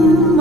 you.